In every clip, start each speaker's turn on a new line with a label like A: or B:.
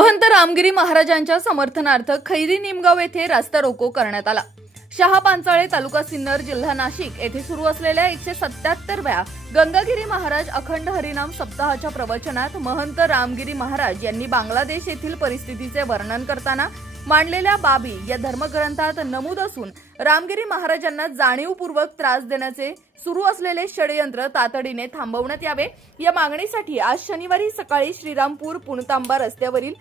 A: महंत रामगिरी महाराजांच्या समर्थनार्थ खैरी निमगाव येथे रास्ता रोको करण्यात आला. शहा पांचाळे तालुका सिन्नर जिल्हा नाशिक येथे सुरू असलेल्या एकशे सत्याहत्तरव्या गंगागिरी महाराज अखंड हरिनाम सप्ताहाच्या प्रवचनात महंत रामगिरी महाराज यांनी बांगलादेश येथील परिस्थितीचे वर्णन करताना मांडलेल्या बाबी या धर्मग्रंथात नमूद असून रामगिरी महाराजांना जाणीवपूर्वक त्रास देण्याचे सुरू असलेले षडयंत्र तातडीने थांबवण्यात यावे. या मागणीसाठी आज शनिवारी सकाळी श्रीरामपूर पुणतांबा रस्त्यावरील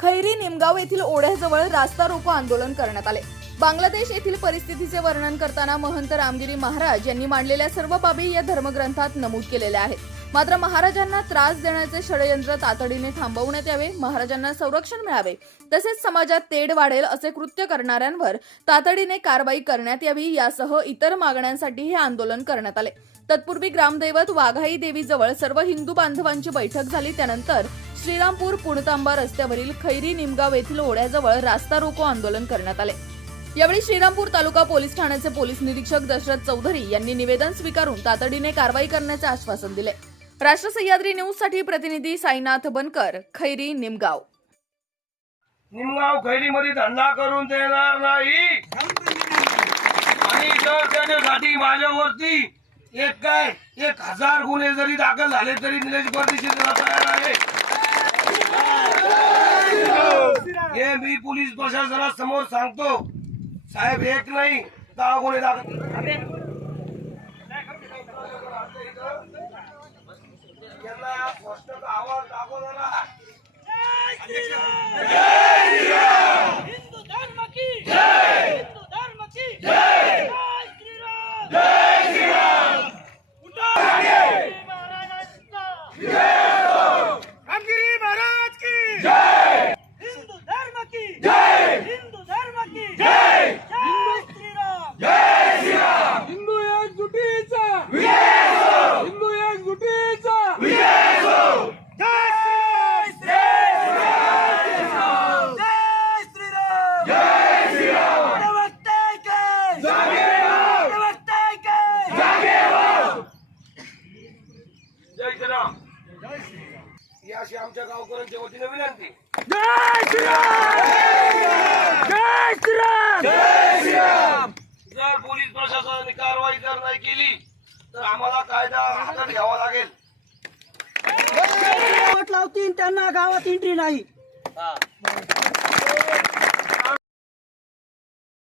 A: खैरी निमगाव येथील ओढ्याजवळ रास्ता रोको आंदोलन करण्यात आले. बांगलादेश येथील परिस्थितीचे वर्णन करताना महंत रामगिरी महाराज यांनी मांडलेल्या सर्व बाबी या धर्मग्रंथात नमूद केलेल्या आहेत. मात्र महाराजांना त्रास देण्याचे षडयंत्र तातडीने थांबवण्यात यावे महाराजांना संरक्षण मिळावे तसेच समाजात तेढ वाढेल असे कृत्य करणाऱ्यांवर तातडीने कारवाई करण्यात यावी यासह इतर मागण्यांसाठी हे आंदोलन करण्यात आले. तत्पूर्वी ग्रामदैवत वाघाई देवीजवळ सर्व हिंदू बांधवांची बैठक झाली त्यानंतर श्रीरामपूर पुणतांबा रस्त्यावरील खैरी निमगाव येथील ओढ्याजवळ रास्ता रोको आंदोलन करण्यात आले. यावेळी श्रीरामपूर तालुका पोलीस ठाण्याचे पोलीस निरीक्षक दशरथ चौधरी यांनी निवेदन स्वीकारून तातडीने कारवाई करण्याचे आश्वासन दिले. राष्ट्र सह्याद्री न्यूजसाठी प्रतिनिधी साईनाथ बनकर खैरी निमगाव.
B: निमगाव खैरीमध्ये धंदा करून देणार नाही. आणि जर त्याच्यासाठी माझ्यावरती एक काय एक हजार गुन्हे जरी दाखल झाले तरी निलेश परदेशी तयार आहे. हे मी पोलीस प्रशासनासमोर सांगतो. साहेब एक नाही दहा गुन्हे दाखल. स्पष्ट आवाज दाखवला ही अशी आमच्या गावकऱ्यांच्या वतीने विनंती. जर पोलीस प्रशासनाने कारवाई जर नाही केली तर आम्हाला कायदा हातात घ्यावा लागेल.
C: लावतील त्यांना गावात एंट्री नाही.